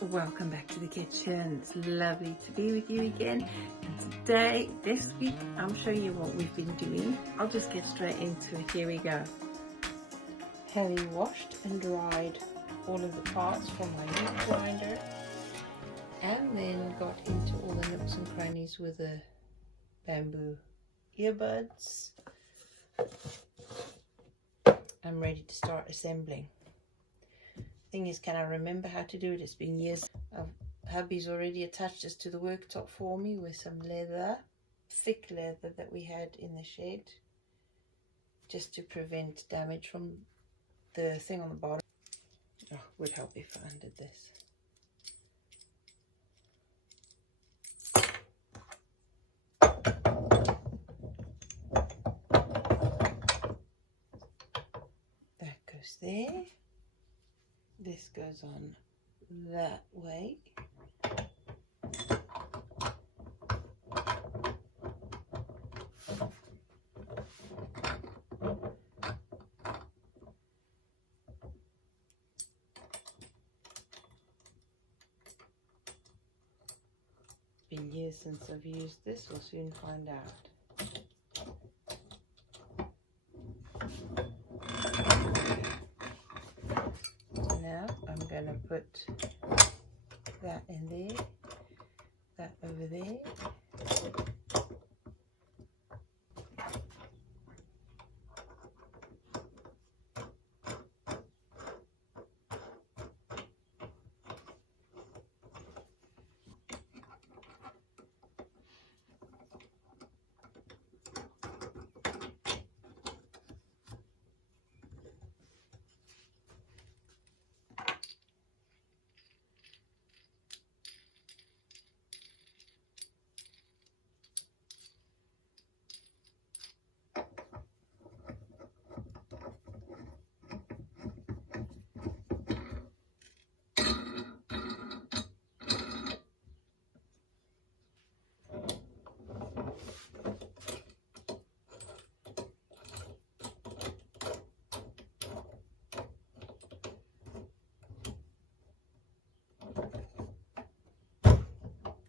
Welcome back to the kitchen. It's lovely to be with you again. And today, this week, I'm showing you what we've been doing. I'll just get straight into it. Here we go. Having washed and dried all of the parts from my meat grinder, and then got into all the nooks and crannies with the bamboo earbuds. I'm ready to start assembling. Thing is, can I remember how to do it? It's been years. Hubby's already attached this to the worktop for me with some leather, thick leather that we had in the shed, just to prevent damage from the thing on the bottom. Oh, would help if I undid this. That goes there. This goes on that way. It's been years since I've used this. We'll soon find out. Now I'm going to put that in there, that over there.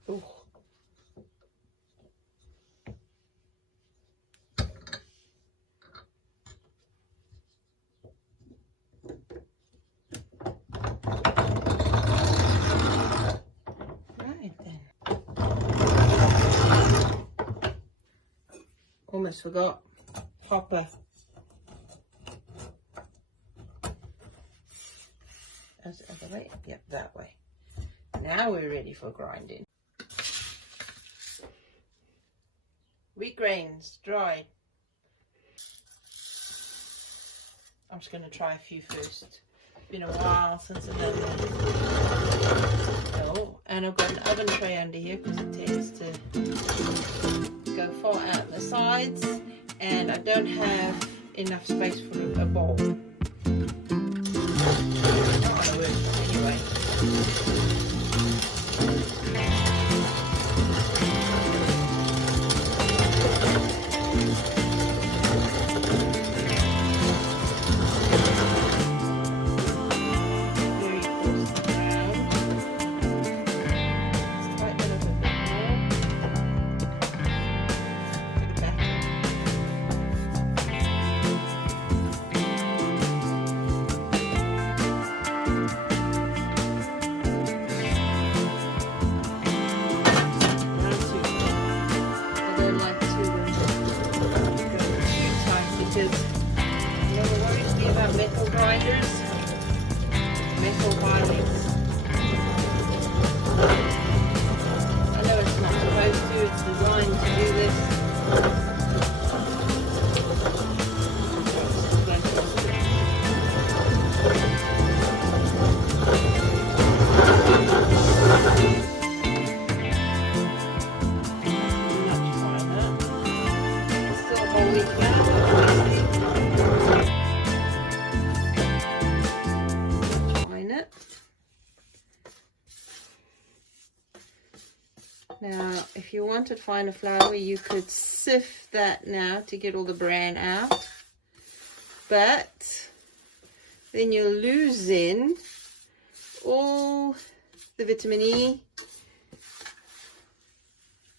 Ooh. Right then. Almost forgot. Hopper. That's the other way? Yep, that way. Now we're ready for grinding. Wheat grains, dried. I'm just going to try a few first. It's been a while since I've done that. Oh, and I've got an oven tray under here because it tends to go far out the sides, and I don't have enough space for a bowl. Oh, it works anyway. Metal grinders, metal filings. I know it's not supposed to, it's designed to do this. Much finer. It's still a whole week now. Now, if you wanted finer flour, you could sift that now to get all the bran out. But then you're losing all the vitamin E,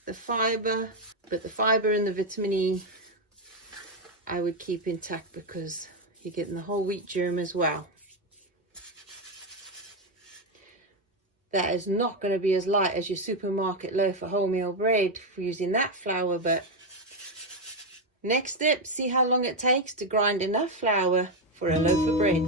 the fiber, but the fiber and the vitamin E I would keep intact because you're getting the whole wheat germ as well. That is not going to be as light as your supermarket loaf of wholemeal bread for using that flour, but next step, see how long it takes to grind enough flour for a loaf of bread.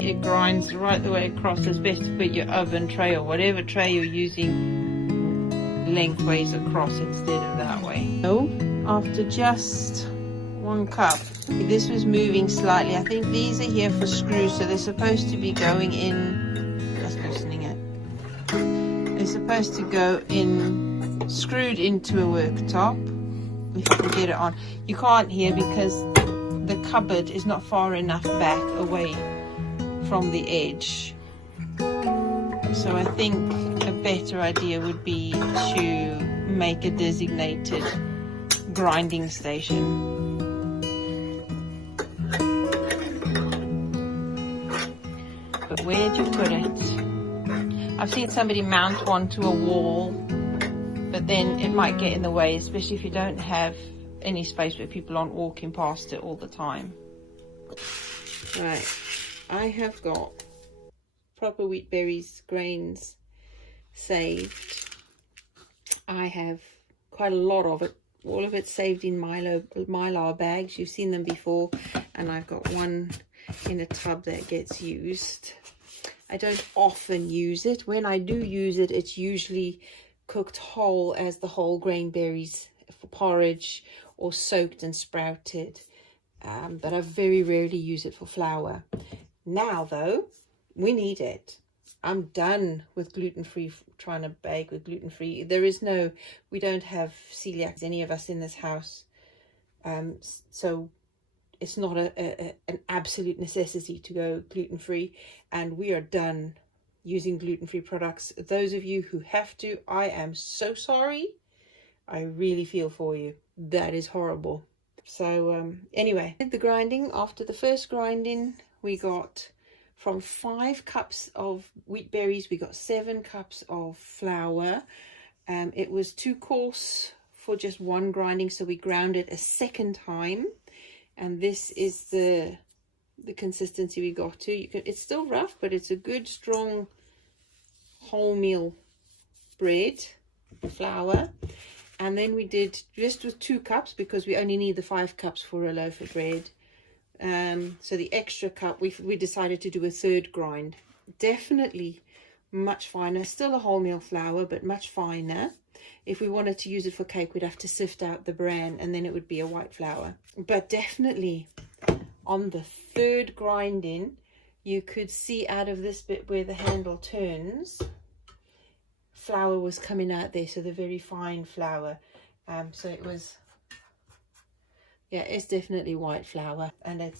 It grinds right the way across. It's best to put your oven tray or whatever tray you're using lengthways across instead of that way. So after just 1 cup, this was moving slightly. I think these are here for screws, so they're supposed to be going in, just loosening it. They're supposed to go in, screwed into a worktop, if you can get it on. You can't here because the cupboard is not far enough back away from the edge. So I think a better idea would be to make a designated grinding station. But where'd you put it? I've seen somebody mount one to a wall, but then it might get in the way, especially if you don't have any space where people aren't walking past it all the time. Right, I have got proper wheat berries grains saved. I have quite a lot of it, all of it saved in mylar bags. You've seen them before, and I've got one in a tub that gets used. I don't often use it. When I do use it, it's usually cooked whole as the whole grain berries for porridge or soaked and sprouted, but I very rarely use it for flour. Now though, we need it. I'm done with gluten-free, trying to bake with gluten-free. We don't have celiacs, any of us in this house, so it's not an absolute necessity to go gluten-free, and we are done using gluten-free products. Those of you who have to, I am so sorry. I really feel for you. That is horrible. So anyway, the grinding, after the first grinding, we got from 5 cups of wheat berries, we got 7 cups of flour. It was too coarse for just one grinding, so we ground it a second time, and this is the consistency we got to. It's still rough, but it's a good strong wholemeal bread flour. And then we did just with 2 cups because we only need the 5 cups for a loaf of bread. So the extra cup, we decided to do a third grind. Definitely much finer, still a wholemeal flour, but much finer. If we wanted to use it for cake, we'd have to sift out the bran, and then it would be a white flour. But definitely on the third grinding, you could see out of this bit where the handle turns, flour was coming out there, so the very fine flour. So it was, yeah, it's definitely white flour, and it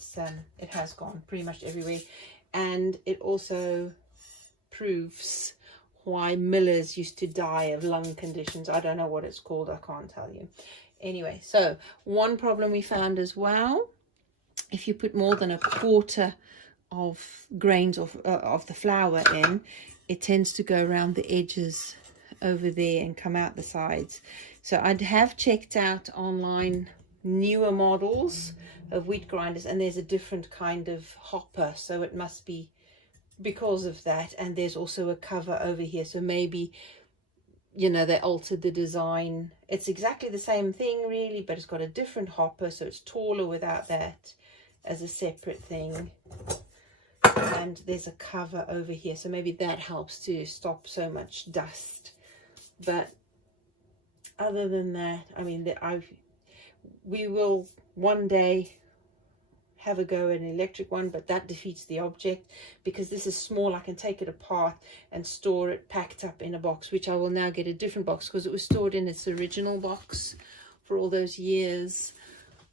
has gone pretty much everywhere. And it also proves why millers used to die of lung conditions. I don't know what it's called, I can't tell you. Anyway, so one problem we found as well, if you put more than 1/4 of grains of the flour in, it tends to go around the edges over there and come out the sides. So I'd have checked out online newer models of wheat grinders, and there's a different kind of hopper, so it must be because of that. And there's also a cover over here, so maybe, you know, they altered the design. It's exactly the same thing really, but it's got a different hopper, so it's taller without that as a separate thing. And there's a cover over here, so maybe that helps to stop so much dust. But other than that, I mean, we will one day have a go at an electric one, but that defeats the object. Because this is small, I can take it apart and store it packed up in a box, which I will now get a different box because it was stored in its original box for all those years.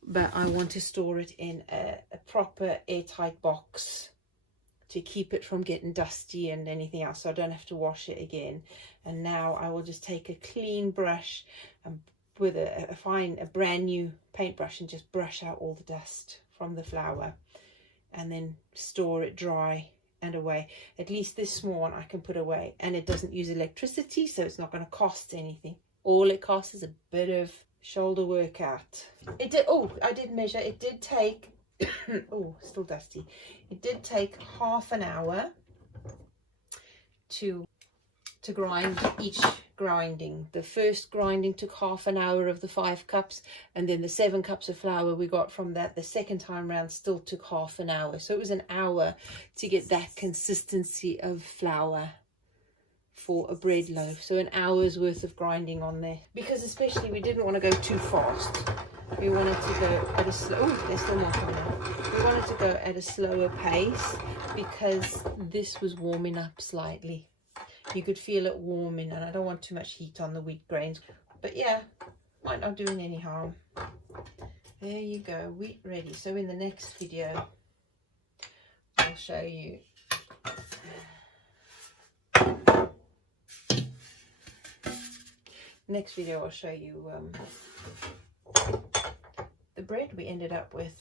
But I want to store it in a proper airtight box to keep it from getting dusty and anything else, so I don't have to wash it again. And now I will just take a clean brush and with a brand new paintbrush and just brush out all the dust from the flower, and then store it dry and away. At least this small one I can put away, and it doesn't use electricity, so it's not going to cost anything. All it costs is a bit of shoulder workout. It did, oh, I did measure, it did take oh, still dusty. It did take half an hour to grind each grinding. The first grinding took half an hour of the 5 cups, and then the 7 cups of flour we got from that the second time round still took half an hour. So it was an hour to get that consistency of flour for a bread loaf. So an hour's worth of grinding on there, because especially we didn't want to go too fast. We wanted to go at a slow, oh, there's still more coming out. We wanted to go at a slower pace because this was warming up slightly. You could feel it warming, and I don't want too much heat on the wheat grains. But yeah, might not doing any harm. There you go, wheat ready. So in the next video, I'll show you I'll show you the bread we ended up with.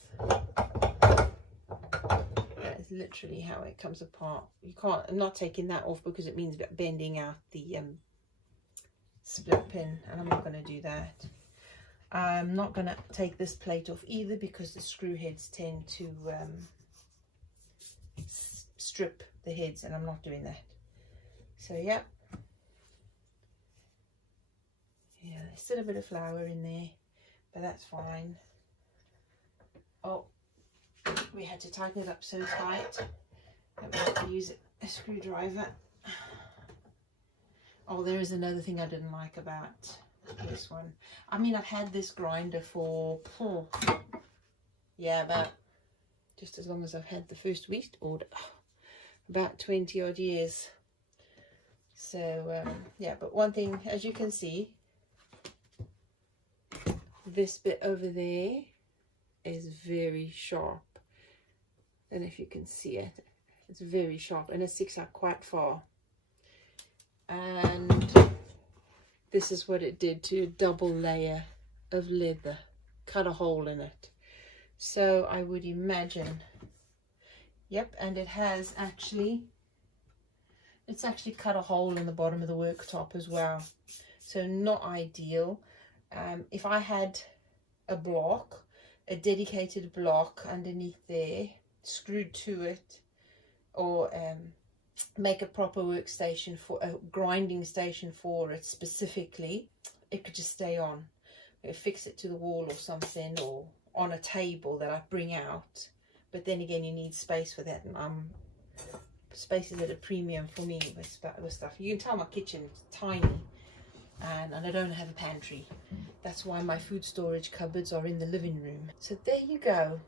That is literally how it comes apart. You can't, I'm not taking that off because it means bending out the split pin, and I'm not going to do that. I'm not going to take this plate off either because the screw heads tend to strip the heads, and I'm not doing that. So yeah. Yeah, there's still a bit of flour in there, but that's fine. Oh, we had to tighten it up so tight that we had to use a screwdriver. Oh, there is another thing I didn't like about this one. I mean, I've had this grinder for, yeah, about just as long as I've had the first wheat order, about 20 odd years. So, yeah, but one thing, as you can see, this bit over there is very sharp. And if you can see it, it's very sharp, and it sticks out quite far. And this is what it did to a double layer of leather, cut a hole in it. So I would imagine, yep, and it has actually, it's actually cut a hole in the bottom of the worktop as well. So not ideal. If I had a block, a dedicated block underneath there, screwed to it, or make a proper workstation for a grinding station for it specifically, it could just stay on. Fix it to the wall or something, or on a table that I bring out. But then again, you need space for that, and space is at a premium for me with stuff. You can tell my kitchen is tiny, and I don't have a pantry. That's why my food storage cupboards are in the living room. So there you go.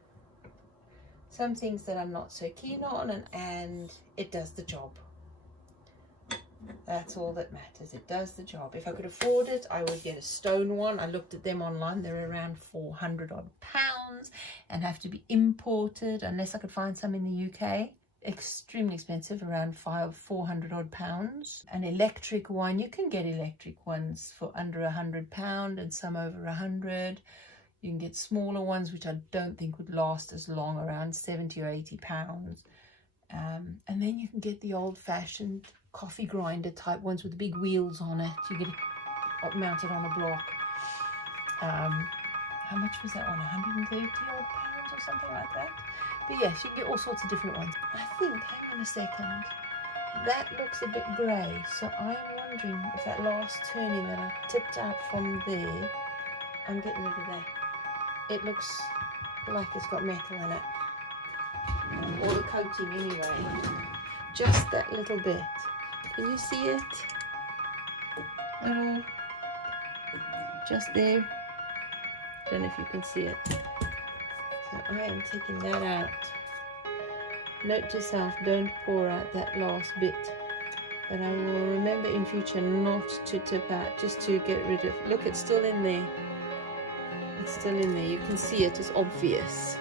Some things that I'm not so keen on, and it does the job. That's all that matters. It does the job. If I could afford it, I would get a stone one. I looked at them online. They're around 400 odd pounds and have to be imported unless I could find some in the UK. Extremely expensive, around 400 odd pounds. An electric one, you can get electric ones for under £100 and some over 100. You can get smaller ones, which I don't think would last as long, around 70 or 80 pounds. And then you can get the old-fashioned coffee grinder type ones with the big wheels on it. You get it mounted on a block. How much was that one? 130 odd pounds or something like that. But yes, you can get all sorts of different ones. I think, hang on a second, that looks a bit grey. So I'm wondering if that last turning that I tipped out from there, I'm getting rid of that. It looks like it's got metal in it. Or the coating anyway. Just that little bit. Can you see it at all? Just there. Don't know if you can see it. So I am taking that out. Note to self, don't pour out that last bit. But I will remember in future not to tip out, just to get rid of. Look, it's still in there. It's still in there. You can see it. It's obvious.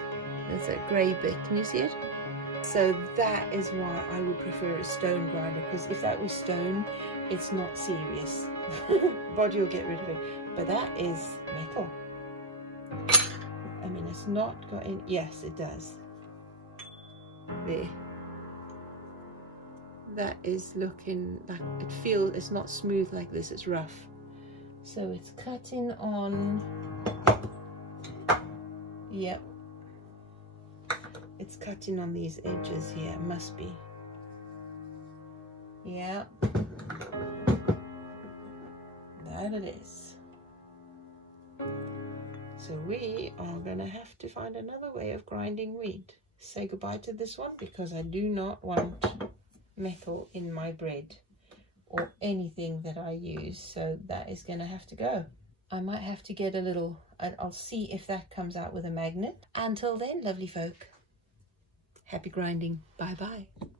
There's that grey bit. Can you see it? So that is why I would prefer a stone grinder, because if that was stone, it's not serious. Body will get rid of it. But that is metal. I mean, it's not got in. Yes, it does. There. That is looking like it feels. It's not smooth like this. It's rough. So it's cutting on. Yep. It's cutting on these edges here. It must be. Yeah. That it is. So we are going to have to find another way of grinding wheat. Say goodbye to this one, because I do not want metal in my bread or anything that I use. So that is going to have to go. I might have to get a little, I'll see if that comes out with a magnet. Until then, lovely folk, happy grinding. Bye bye.